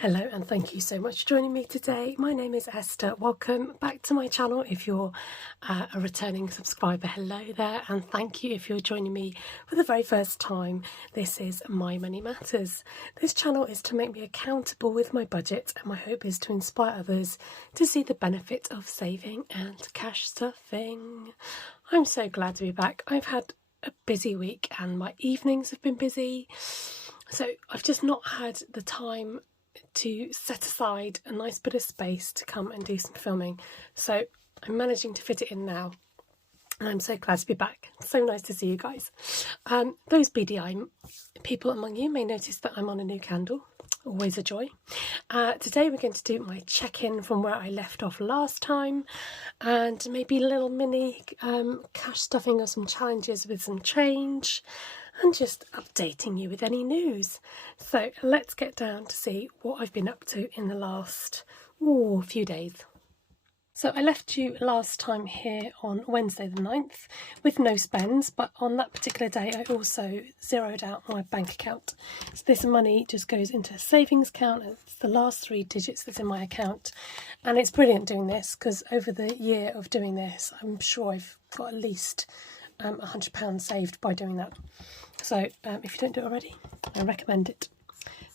Hello and thank you so much for joining me today. My name is Esther. Welcome back to my channel. If you're a returning subscriber, hello there, and thank you if you're joining me for the very first time. This is My Money Matters. This channel is to make me accountable with my budget, and my hope is to inspire others to see the benefit of saving and cash stuffing. I'm so glad to be back. I've had a busy week and my evenings have been busy, so I've just not had the time to set aside a nice bit of space to come and do some filming. So I'm managing to fit it in now, and I'm so glad to be back. So nice to see you guys. Those BDI people among you may notice that I'm on a new candle. Always a joy. Today we're going to do my check-in from where I left off last time, and maybe a little mini cash stuffing of some challenges with some change, and just updating you with any news. So let's get down to see what I've been up to in the last few days. So I left you last time here on Wednesday the 9th with no spends, but on that particular day I also zeroed out my bank account. So this money just goes into a savings account, and it's the last 3 digits that's in my account. And it's brilliant doing this because over the year of doing this, I'm sure I've got at least £100 saved by doing that. So if you don't do it already, I recommend it.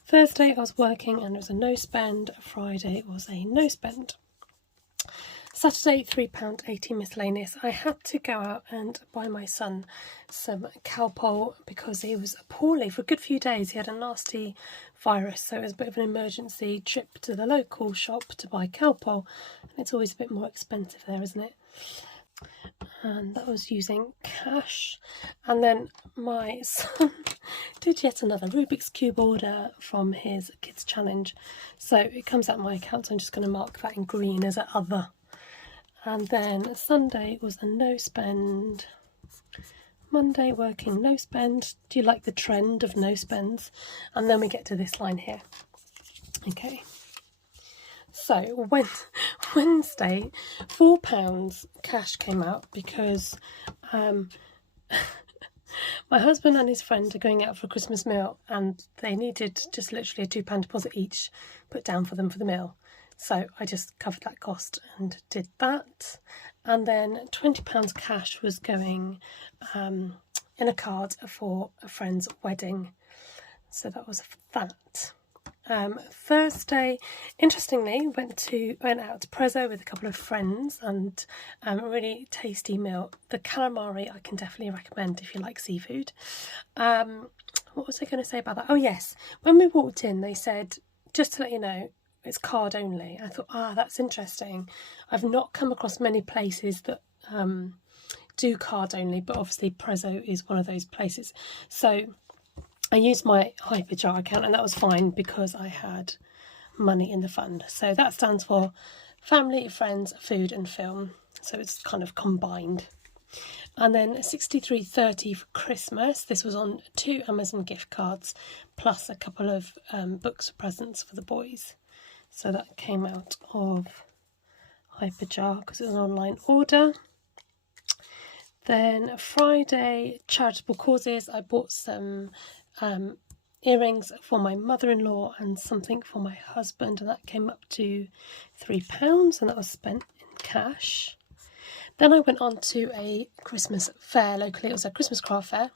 Thursday I was working and it was a no spend. Friday was a no spend. Saturday, £3.80 miscellaneous. I had to go out and buy my son some Calpol because he was poorly for a good few days. He had a nasty virus, so it was a bit of an emergency trip to the local shop to buy Calpol, and it's always a bit more expensive there, isn't it? And that was using cash. And then my son did yet another Rubik's Cube order from his kids challenge, so it comes out of my account, so I'm just going to mark that in green as an other. And then Sunday was a no spend. Monday working no spend. Do you like the trend of no spends? And then we get to this line here. Okay. So Wednesday, £4 cash came out because my husband and his friend are going out for a Christmas meal, and they needed just literally a £2 deposit each put down for them for the meal. So I just covered that cost and did that. And then £20 cash was going in a card for a friend's wedding. So that was that. Thursday, interestingly, went out to Prezzo with a couple of friends, and a really tasty meal. The calamari I can definitely recommend if you like seafood. What was I going to say about that? Oh yes, when we walked in they said, just to let you know, it's card only. I thought, that's interesting. I've not come across many places that do card only, but obviously Prezzo is one of those places. So I used my Hyperjar account, and that was fine because I had money in the fund. So that stands for family, friends, food and film. So it's kind of combined. And then $63.30 for Christmas. This was on 2 Amazon gift cards plus a couple of books for presents for the boys. So that came out of Hyperjar because it was an online order. Then Friday, charitable causes. I bought some earrings for my mother-in-law and something for my husband, and that came up to £3, and that was spent in cash. Then I went on to a Christmas fair locally. It was a Christmas craft fair.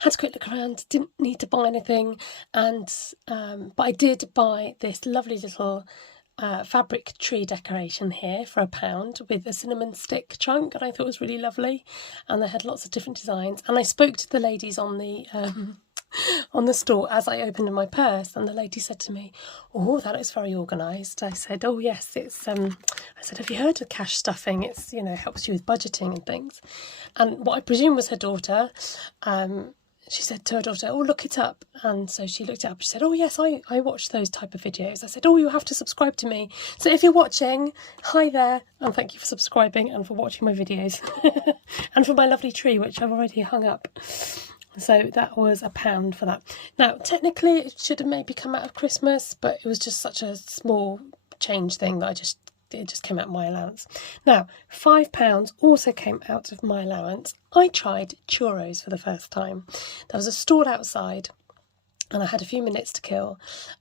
Had a quick look around, didn't need to buy anything, and but I did buy this lovely little fabric tree decoration here for £1 with a cinnamon stick trunk, and I thought it was really lovely, and they had lots of different designs. And I spoke to the ladies on the store as I opened my purse, and the lady said to me, "Oh, that looks very organised." I said, "Oh yes, it's I said, have you heard of cash stuffing? It's, helps you with budgeting and things." And what I presume was her daughter, she said to her daughter, "Oh, look it up." And so she looked it up. She said, "Oh yes, I watch those type of videos." I said, "Oh, you have to subscribe to me. So if you're watching, hi there, and thank you for subscribing and for watching my videos." And for my lovely tree, which I've already hung up. So that was £1 for that. Now, technically it should have maybe come out of Christmas, but it was just such a small change thing that it just came out of my allowance. Now, £5 also came out of my allowance. I tried churros for the first time. There was a stall outside and I had a few minutes to kill,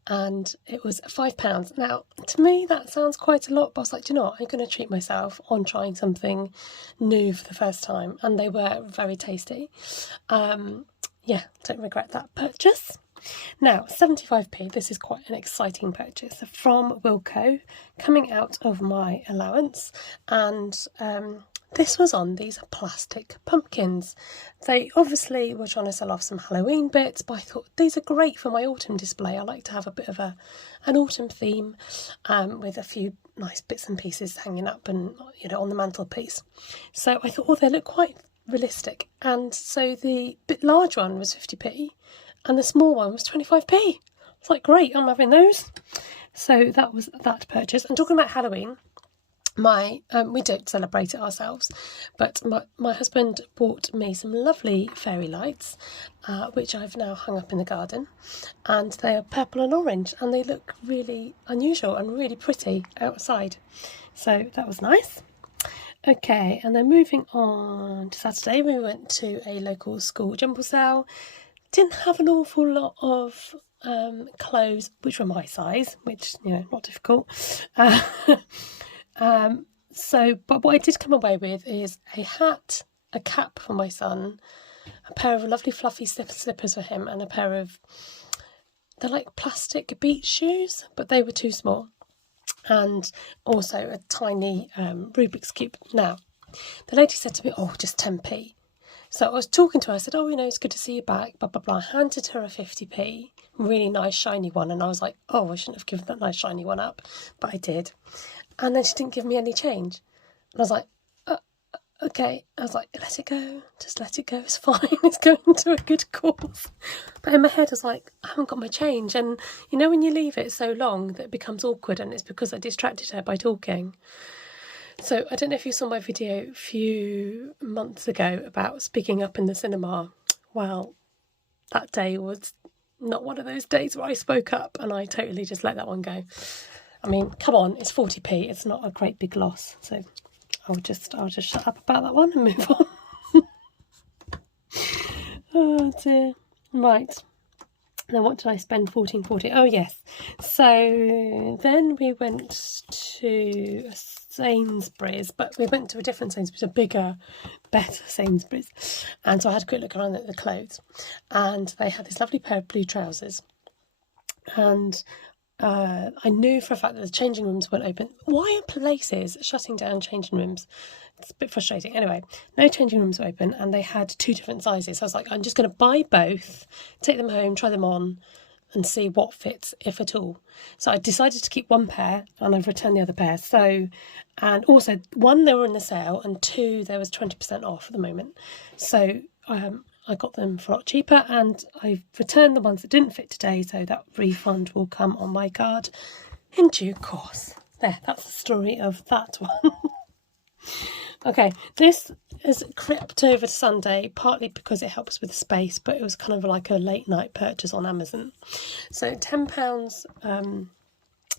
and it was £5. Now, to me, that sounds quite a lot, but I was like, do you know what? I'm going to treat myself on trying something new for the first time, and they were very tasty. Yeah, don't regret that purchase. Now, 75p, this is quite an exciting purchase from Wilko, coming out of my allowance, and this was on these plastic pumpkins. They obviously were trying to sell off some Halloween bits, but I thought these are great for my autumn display. I like to have a bit of an autumn theme, with a few nice bits and pieces hanging up and, you know, on the mantelpiece. So I thought, oh, they look quite realistic. And so the bit large one was 50p and the small one was 25p. It's like, great, I'm having those. So that was that purchase. And talking about Halloween, we don't celebrate it ourselves, but my husband bought me some lovely fairy lights, which I've now hung up in the garden, and they are purple and orange, and they look really unusual and really pretty outside. So that was nice. Okay, and then moving on to Saturday, we went to a local school jumble sale. Didn't have an awful lot of clothes which were my size, which, you know, not difficult. But what I did come away with is a hat, a cap for my son, a pair of lovely fluffy slippers for him, and a pair of, they're like plastic beach shoes, but they were too small, and also a tiny Rubik's Cube. Now, the lady said to me, oh, just 10p. So I was talking to her, I said, oh, you know, it's good to see you back, blah, blah, blah. I handed her a 50p, really nice shiny one, and I was like, oh, I shouldn't have given that nice shiny one up, but I did. And then she didn't give me any change. And I was like, okay. I was like, let it go. Just let it go. It's fine. It's going to a good cause. But in my head, I was like, I haven't got my change. And, you know, when you leave it so long that it becomes awkward, and it's because I distracted her by talking. So I don't know if you saw my video a few months ago about speaking up in the cinema. Well, that day was not one of those days where I spoke up, and I totally just let that one go. I mean, come on, it's 40p. It's not a great big loss. So I'll just shut up about that one and move on. Oh dear. Right. Then what did I spend £14.40? Oh yes. So then we went to Sainsbury's, but we went to a different Sainsbury's, a bigger, better Sainsbury's. And so I had a quick look around at the clothes, and they had this lovely pair of blue trousers. And I knew for a fact that the changing rooms weren't open. Why are places shutting down changing rooms? It's a bit frustrating. Anyway, no changing rooms were open, and they had two different sizes. So I was like, I'm just going to buy both, take them home, try them on, and see what fits, if at all. So I decided to keep one pair, and I've returned the other pair. So, and also, one, they were in the sale, and two, there was 20% off at the moment. So I got them for a lot cheaper, and I've returned the ones that didn't fit today, so that refund will come on my card in due course. There, that's the story of that one. Okay, this has crept over to Sunday, partly because it helps with space, but it was kind of like a late night purchase on Amazon. So £10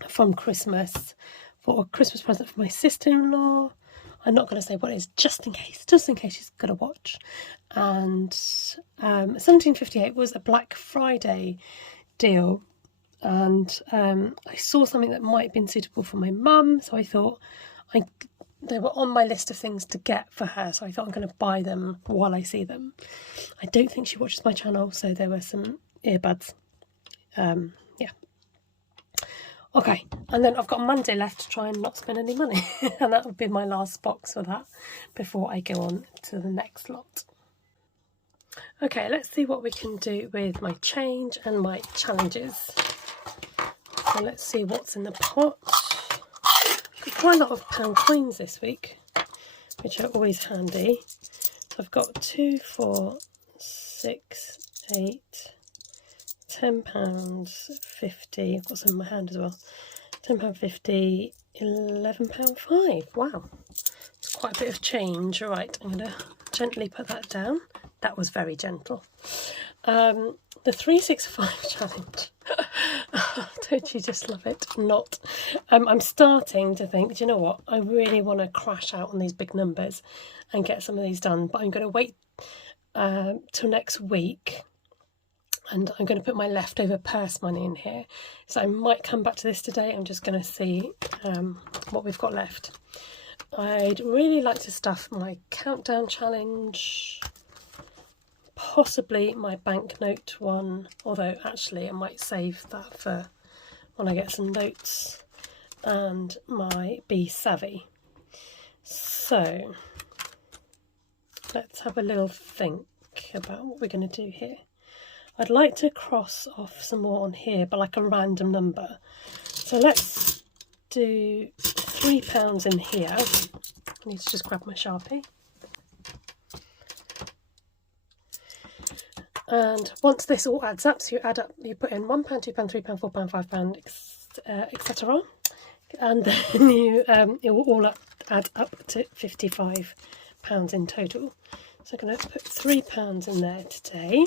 from Christmas for a Christmas present for my sister-in-law. I'm not going to say what it is, just in case she's going to watch. And 17.58 was a Black Friday deal, and I saw something that might have been suitable for my mum, so I thought they were on my list of things to get for her, so I thought I'm going to buy them while I see them. I don't think she watches my channel, so there were some earbuds. Yeah. Okay, and then I've got Monday left to try and not spend any money, and that would be my last box for that before I go on to the next lot. Okay, let's see what we can do with my change and my challenges. So let's see what's in the pot. Got quite a lot of pound coins this week, which are always handy. So I've got 2, 4, 6, 8, £10, 50. I've got some in my hand as well. £10.50, £11.5. Wow, it's quite a bit of change. All right, I'm going to gently put that down. That was very gentle. The 365 challenge. Don't you just love it? Not. I'm starting to think, do you know what? I really want to crash out on these big numbers and get some of these done, but I'm going to wait till next week. and I'm going to put my leftover purse money in here. So I might come back to this today. I'm just going to see what we've got left. I'd really like to stuff my countdown challenge, possibly my banknote one, although actually I might save that for when I get some notes, and my Be Savvy. So let's have a little think about what we're going to do here. I'd like to cross off some more on here, but like a random number. So let's do £3 in here. I need to just grab my Sharpie. And once this all adds up, so you add up, you put in £1, £2, £3, £4, £5, etc. And then you it will all add up to £55 in total. So I'm going to put £3 in there today.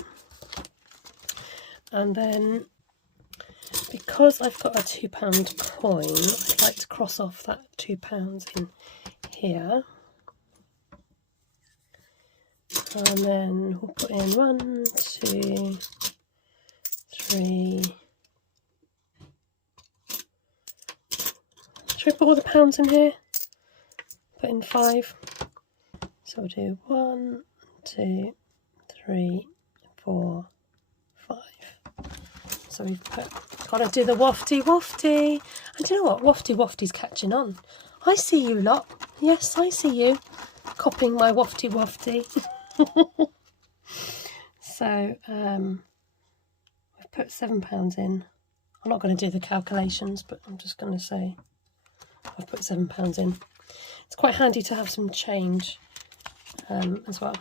And then, because I've got a £2 coin, I'd like to cross off that £2 in here. And then we'll put in 1, 2, 3. Should we put all the pounds in here? Put in 5. So we'll do 1, 2, 3, 4, 5. So we've got to do the wafty. And you know what? Wafty's catching on. I see you lot. Yes, I see you. Copying my wafty. So I've put £7 in. I'm not going to do the calculations, but I'm just going to say I've put £7 in. It's quite handy to have some change as well.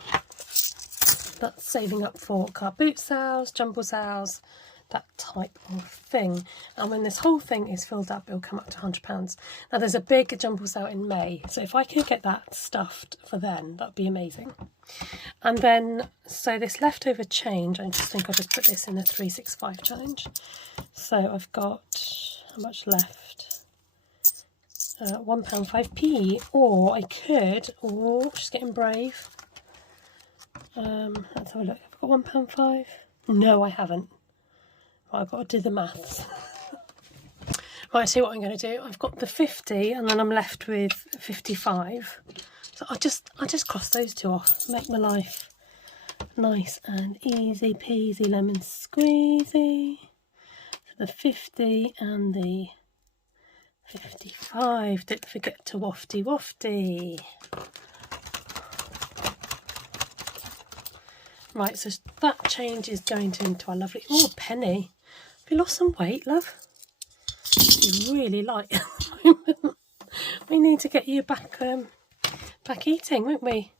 That's saving up for car boot sales, jumble sales, that type of thing. And when this whole thing is filled up, it'll come up to £100. Now there's a big jumble sale in May, so if I could get that stuffed for then, that'd be amazing. And then, so this leftover change, I just think I'll just put this in the 365 challenge. So I've got, how much left? £1 5p, or I could, just getting brave. Let's have a look. I've got £1 5. No, I haven't. I've got to do the maths. Right, see what I'm going to do. I've got the 50 and then I'm left with 55. So I'll just cross those two off. Make my life nice and easy peasy lemon squeezy. So the 50 and the 55. Don't forget to wafty. Right, so that change is going into our lovely... Oh, Penny. Have you lost some weight, love? You really like... We need to get you back eating, won't we?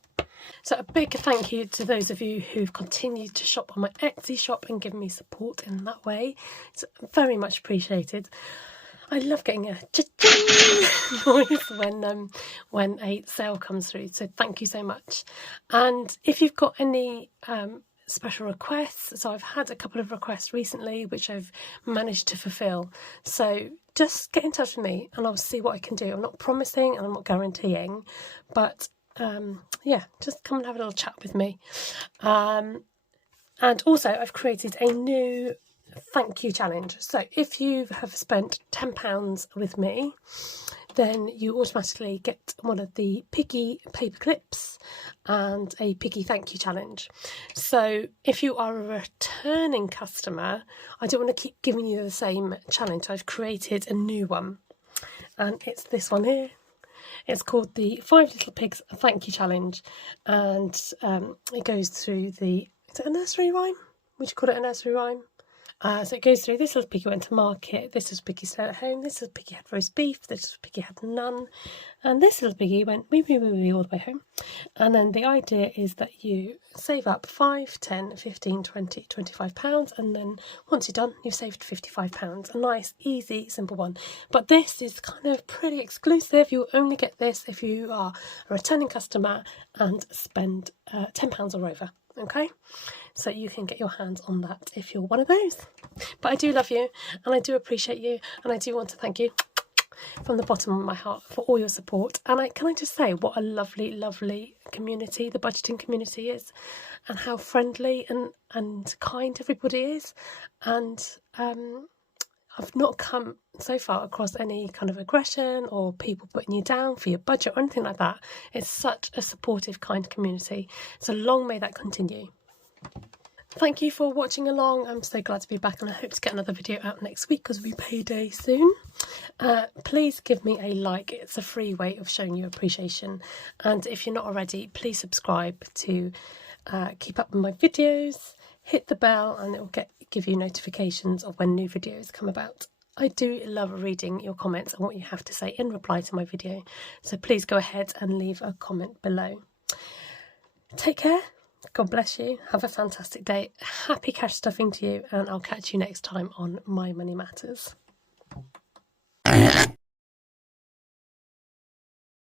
So a big thank you to those of you who've continued to shop on my Etsy shop and given me support in that way. It's very much appreciated. I love getting a cha-ching noise when a sale comes through, so thank you so much. And if you've got any special requests, so I've had a couple of requests recently which I've managed to fulfill, so just get in touch with me and I'll see what I can do. I'm not promising and I'm not guaranteeing, but yeah, just come and have a little chat with me. And also I've created a new thank you challenge. So if you have spent £10 with me, then you automatically get one of the Piggy paper clips and a Piggy thank you challenge. So if you are a returning customer, I don't want to keep giving you the same challenge. I've created a new one, and it's this one here. It's called the 5 Little Pigs Thank You Challenge, and it goes through the... Is it a nursery rhyme? Would you call it a nursery rhyme? So it goes through, this little piggy went to market, this little piggy stayed at home, this little piggy had roast beef, this little piggy had none, and this little piggy went wee all the way home. And then the idea is that you save up 5, 10, 15, 20, £25, and then once you're done, you've saved £55. A nice, easy, simple one. But this is kind of pretty exclusive. You'll only get this if you are a returning customer and spend £10 or over. Okay, so you can get your hands on that if you're one of those. But I do love you and I do appreciate you and I do want to thank you from the bottom of my heart for all your support. And can I just say what a lovely, lovely community the budgeting community is, and how friendly and kind everybody is. And I've not come so far across any kind of aggression or people putting you down for your budget or anything like that. It's such a supportive, kind community. So long may that continue. Thank you for watching along. I'm so glad to be back, and I hope to get another video out next week because we payday soon. Please give me a like. It's a free way of showing you appreciation. And if you're not already, please subscribe to keep up with my videos. Hit the bell and it will give you notifications of when new videos come about. I do love reading your comments and what you have to say in reply to my video. So please go ahead and leave a comment below. Take care. God bless you. Have a fantastic day. Happy cash stuffing to you, and I'll catch you next time on My Money Matters.